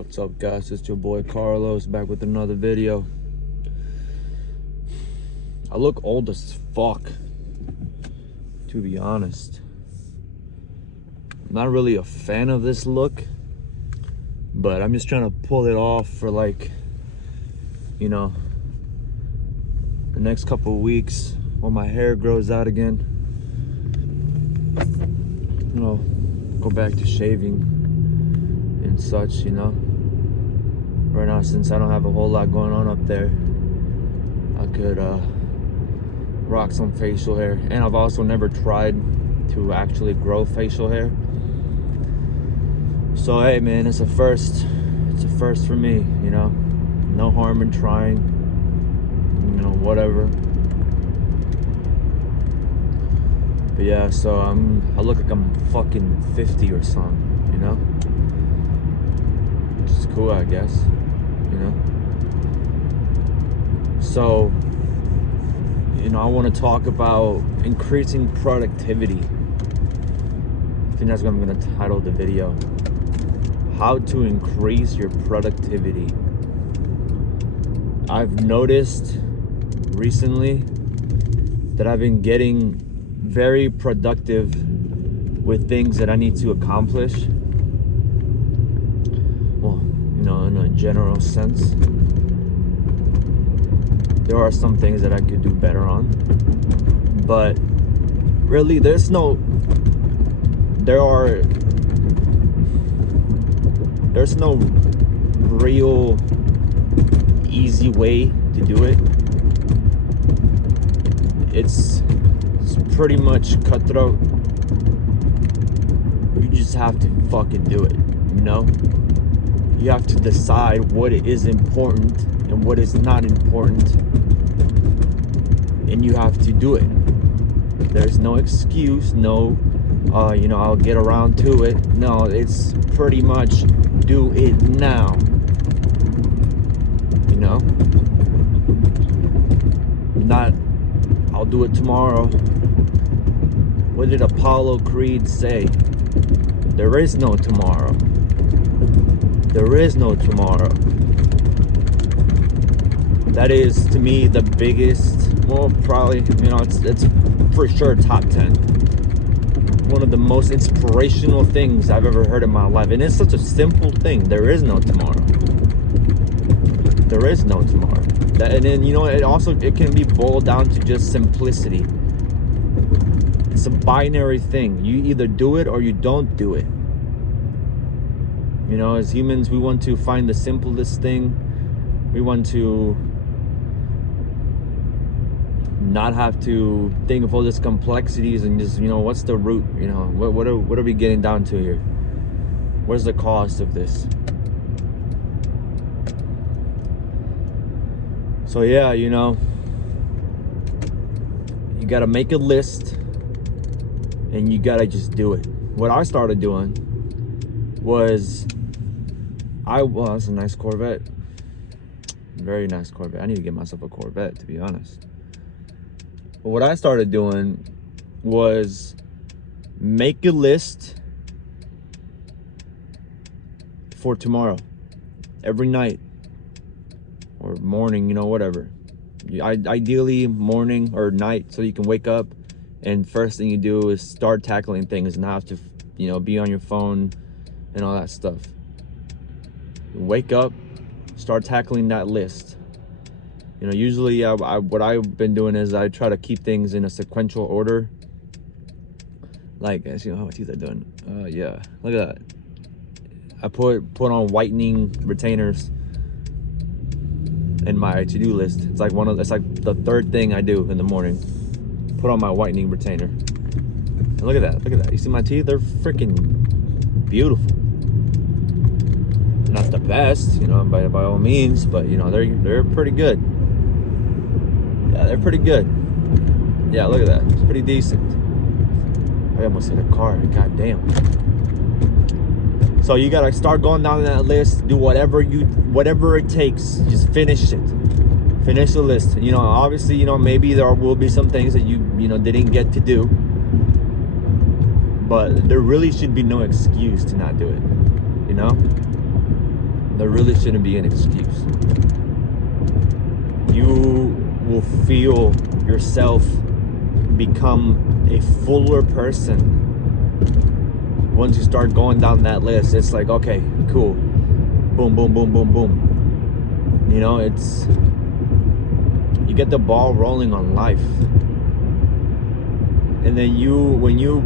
What's up, guys? It's your boy Carlos back with another video. I look old as fuck, to be honest. I'm not really a fan of this look, but I'm just trying to pull it off for the next couple of weeks when my hair grows out again. Go back to shaving and such, Right now, since I don't have a whole lot going on up there, I could rock some facial hair. And I've also never tried to actually grow facial hair. So hey man, it's a first. It's a first for me, No harm in trying, whatever. But yeah, so I look like I'm fucking 50 or something, Which is cool, I guess, So, I want to talk about increasing productivity. I think that's what I'm going to title the video. How to increase your productivity. I've noticed recently that I've been getting very productive with things that I need to accomplish. Well, in a general sense. There are some things that I could do better on, but really there's no real easy way to do it. It's pretty much cutthroat. You just have to fucking do it, You have to decide what is important and what is not important, and you have to do it. There's no excuse, I'll get around to it. No, it's pretty much do it now, Not, I'll do it tomorrow. What did Apollo Creed say? There is no tomorrow. There is no tomorrow. That is, to me, the biggest, probably, it's for sure top 10. One of the most inspirational things I've ever heard in my life. And it's such a simple thing. There is no tomorrow. There is no tomorrow. And then, it can be boiled down to just simplicity. It's a binary thing. You either do it or you don't do it. As humans, we want to find the simplest thing. We want to not have to think of all these complexities and just, what's the root? What are we getting down to here? Where's the cost of this? So yeah, you gotta make a list and you gotta just do it. What I started doing was, that's a nice Corvette. Very nice Corvette. I need to get myself a Corvette, to be honest. But what I started doing was make a list for tomorrow, every night or morning, whatever. Ideally morning or night, so you can wake up and first thing you do is start tackling things and not have to, be on your phone and all that stuff. Wake up, start tackling that list. Usually what I've been doing is I try to keep things in a sequential order. Like, as how my teeth are doing. Yeah, look at that. I put on whitening retainers in my to-do list. It's like the third thing I do in the morning. Put on my whitening retainer. And look at that. You see my teeth? They're freaking beautiful. Not the best, by all means, but they're pretty good. Yeah, they're pretty good. Yeah, look at that. It's pretty decent. I almost hit a car. God damn. So you gotta start going down that list. Do whatever it takes. Just finish it. Finish the list. Obviously, maybe there will be some things that you didn't get to do. But there really should be no excuse to not do it. there really shouldn't be an excuse. You will feel yourself become a fuller person once you start going down that list. It's like, okay, cool, boom, boom, boom, boom, boom. You know, it's, you get the ball rolling on life. And then when you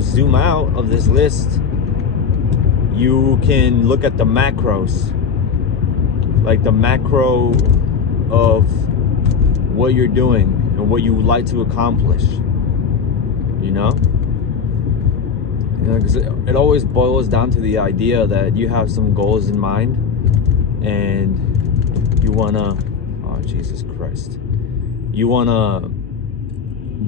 zoom out of this list, you can look at the macros, like the macro of what you're doing and what you would like to accomplish, because it always boils down to the idea that you have some goals in mind and you want to, oh Jesus Christ, you want to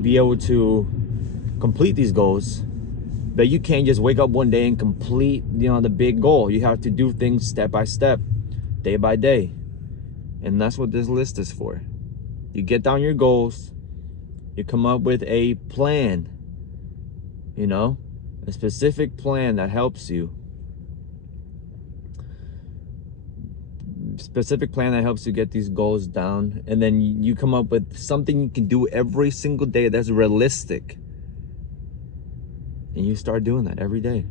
be able to complete these goals, but you can't just wake up one day and complete the big goal. You have to do things step by step, day by day. And that's what this list is for. You get down your goals, you come up with a plan, a specific plan that helps you. Specific plan that helps you get these goals down. And then you come up with something you can do every single day that's realistic. And you start doing that every day.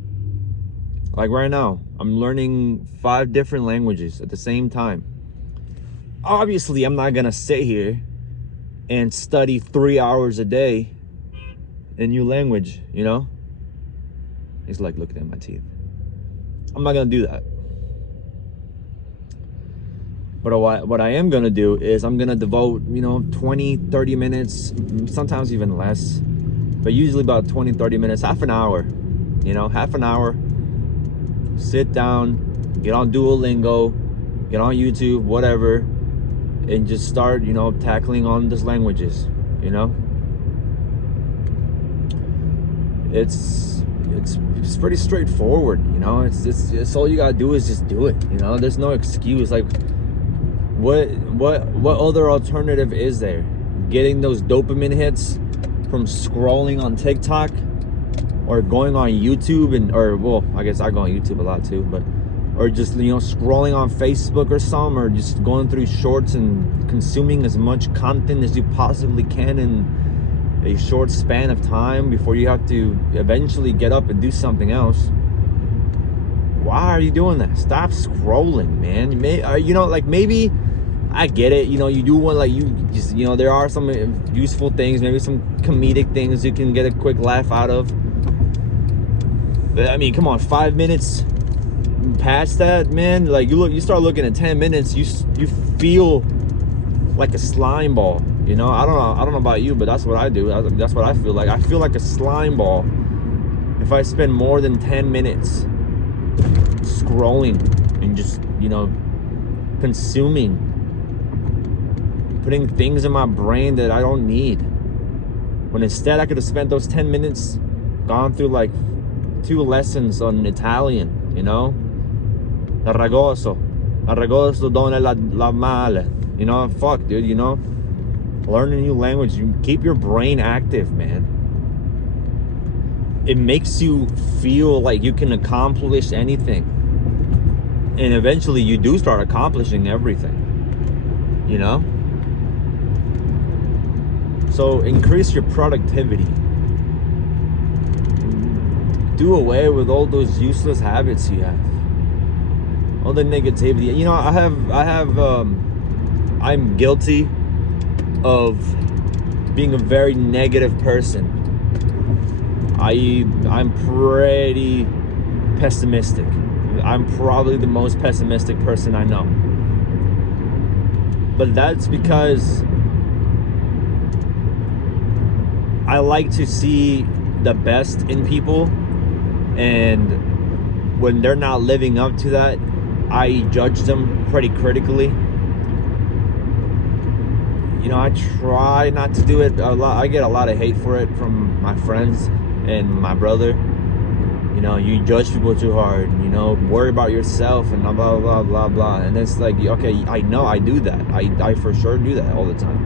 Like right now, I'm learning 5 different languages at the same time. Obviously, I'm not gonna sit here and study 3 hours a day a new language, He's like looking at my teeth. I'm not gonna do that. But what I am gonna do is I'm gonna devote, 20, 30 minutes, sometimes even less, but usually about 20, 30 minutes, half an hour, half an hour, sit down, get on Duolingo, get on YouTube, whatever, and just start, tackling on these languages, It's pretty straightforward, it's all you gotta do is just do it, there's no excuse. Like, what other alternative is there? Getting those dopamine hits from scrolling on TikTok or going on YouTube I guess I go on YouTube a lot too, or just scrolling on Facebook or something, or just going through shorts and consuming as much content as you possibly can in a short span of time before you have to eventually get up and do something else. Why are you doing that? Stop scrolling, man. Maybe I get it, you do want, there are some useful things, maybe some comedic things you can get a quick laugh out of. But I mean, come on, 5 minutes past that, man, you start looking at 10 minutes, you feel like a slime ball, I don't know about you, but that's what I do. That's what I feel like. I feel like a slime ball if I spend more than 10 minutes scrolling and just, consuming, putting things in my brain that I don't need, when instead I could have spent those 10 minutes, gone through 2 lessons on Italian, Arragoso donne la male, fuck, dude, learn a new language, you keep your brain active, man. It makes you feel like you can accomplish anything, and eventually you do start accomplishing everything, So increase your productivity. Do away with all those useless habits you have, all the negativity. I'm guilty of being a very negative person. I'm pretty pessimistic. I'm probably the most pessimistic person I know. But that's because I like to see the best in people, and when they're not living up to that, I judge them pretty critically. I try not to do it a lot. I get a lot of hate for it from my friends and my brother. You judge people too hard, worry about yourself and blah, blah, blah, blah, blah. And it's like, okay, I know I do that. I for sure do that all the time.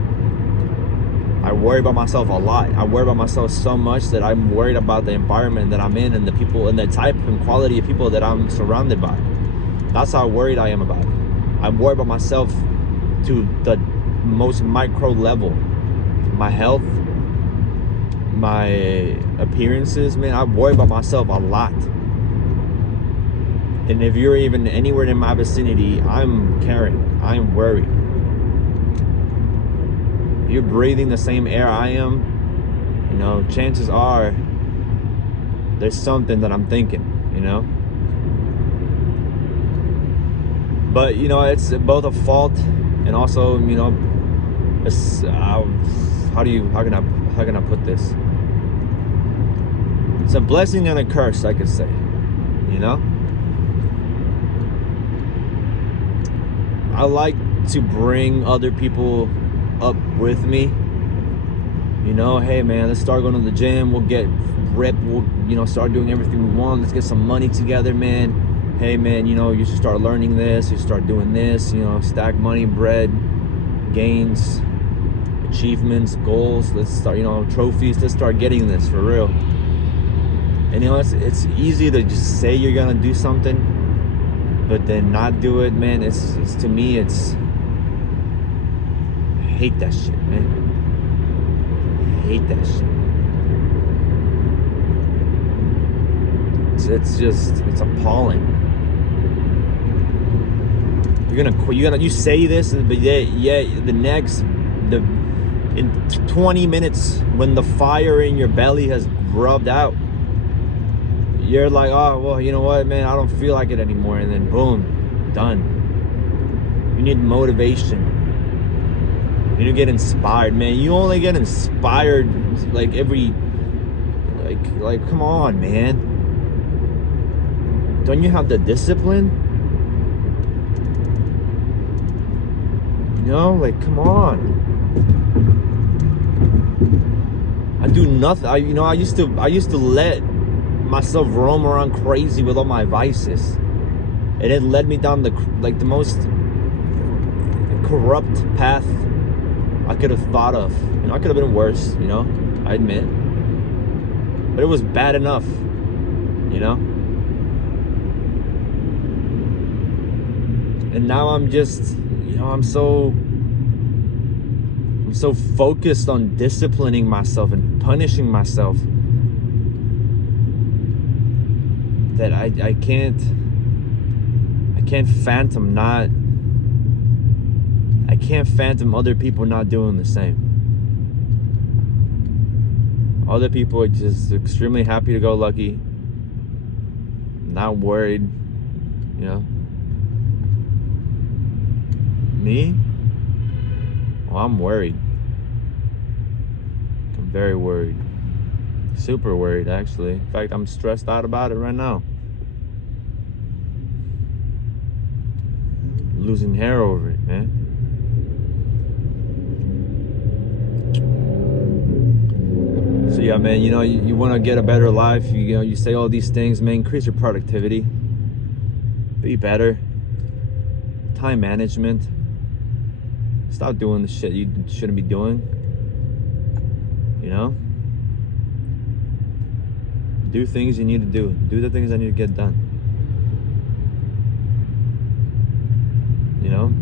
I worry about myself a lot. I worry about myself so much that I'm worried about the environment that I'm in and the people and the type and quality of people that I'm surrounded by. That's how worried I am about it. I'm worried about myself to the most micro level. My health, my appearances, man, I worry about myself a lot. And if you're even anywhere in my vicinity, I'm caring. I'm worried. If you're breathing the same air I am, you know, chances are there's something that I'm thinking, you know. But, you know, it's both a fault and also, you know, it's, how can I put this? It's a blessing and a curse, I could say, you know. I like to bring other people up with me. You know, hey man, let's start going to the gym. We'll get ripped. We'll, you know, start doing everything we want. Let's get some money together, man. Hey man, you know, you should start learning this. You start doing this. You know, stack money, bread, gains, achievements, goals. Let's start, you know, trophies. Let's start getting this for real. And you know, it's easy to just say you're gonna do something, but then not do it, man. It's to me, it's, I hate that shit, man. I hate that shit. It's appalling. You say this, but in 20 minutes when the fire in your belly has rubbed out, you're like, oh, well, you know what, man, I don't feel like it anymore. And then boom, done. You need motivation. You need to get inspired, man. You only get inspired like like come on, man. Don't you have the discipline? You know, like, come on. I do nothing. I used to let myself roam around crazy with all my vices, and it led me down the most corrupt path I could have thought of. You know, I could have been worse, you know, I admit, but it was bad enough, you know. And now I'm just, you know, I'm so focused on disciplining myself and punishing myself that I can't fathom other people not doing the same. Other people are just extremely happy to go lucky, not worried, you know. Me? Well, I'm worried. I'm very worried. Super worried, actually. In fact, I'm stressed out about it right now. Losing hair over it, man. So yeah, man, you know, you want to get a better life. You know, you say all these things, man. Increase your productivity. Be better. Time management. Stop doing the shit you shouldn't be doing. You know? Do things you need to do. Do the things that need to get done. You know?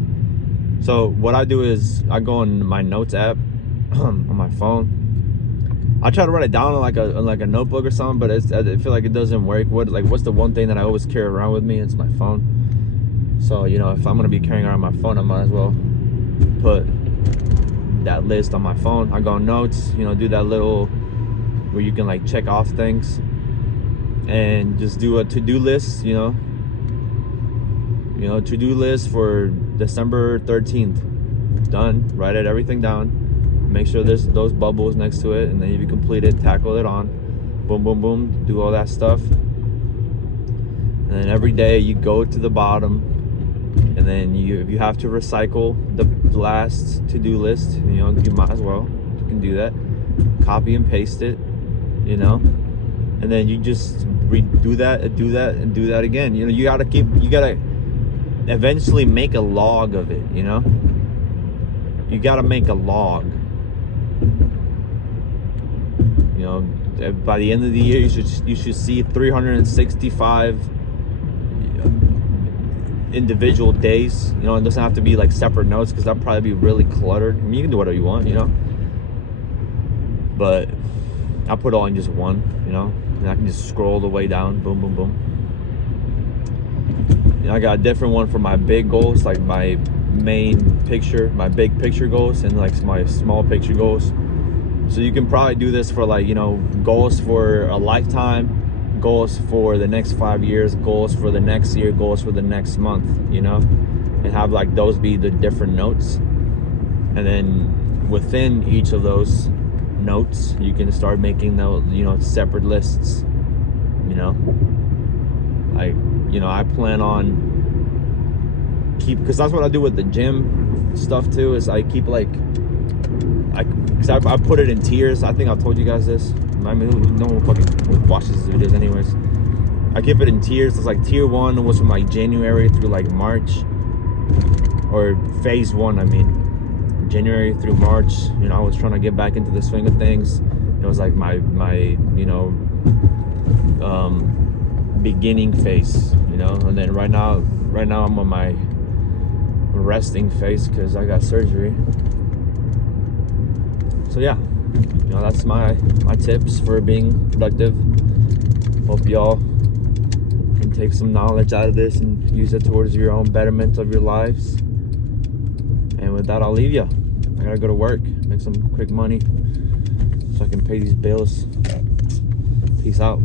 So what I do is I go on my notes app on my phone. I try to write it down on like a notebook or something, but I feel like it doesn't work. What's the one thing that I always carry around with me? It's my phone. So, you know, if I'm gonna be carrying around my phone, I might as well put that list on my phone. I go on notes, you know, do that little where you can like check off things and just do a to-do list, you know, to-do list for December 13th. Done. Write everything down. Make sure there's those bubbles next to it, and then if you complete it, tackle it on. Boom, boom, boom. Do all that stuff. And then every day you go to the bottom, and then if you have to recycle the last to-do list, you know, you might as well. You can do that. Copy and paste it, you know, and then you just redo that, do that, and do that again. You know, you gotta eventually make a log of it, you know. You gotta make a log. You know, by the end of the year, you should see 365 individual days. You know, it doesn't have to be like separate notes, because that'd probably be really cluttered. I mean, you can do whatever you want, you know, but I put it all in just one, you know, and I can just scroll the way down, boom, boom, boom. You know, I got a different one for my big goals, like my main picture, my big picture goals, and like my small picture goals. So you can probably do this for, like, you know, goals for a lifetime, goals for the next 5 years, goals for the next year, goals for the next month, you know, and have like those be the different notes. And then within each of those notes, you can start making those, you know, separate lists, you know. Like, you know, I plan on because that's what I do with the gym stuff too, is I keep like, because I put it in tiers. I think I've told you guys this. I mean, no one fucking watches these videos anyways. I keep it in tiers. It's like tier 1 was from like January through like March, or phase 1, I mean, January through March. You know, I was trying to get back into the swing of things. It was like my you know, beginning phase, you know. And then right now I'm on my resting phase because I got surgery. So yeah, you know, that's my tips for being productive. Hope y'all can take some knowledge out of this and use it towards your own betterment of your lives. And with that, I'll leave you. I gotta go to work, make some quick money so I can pay these bills. Peace out.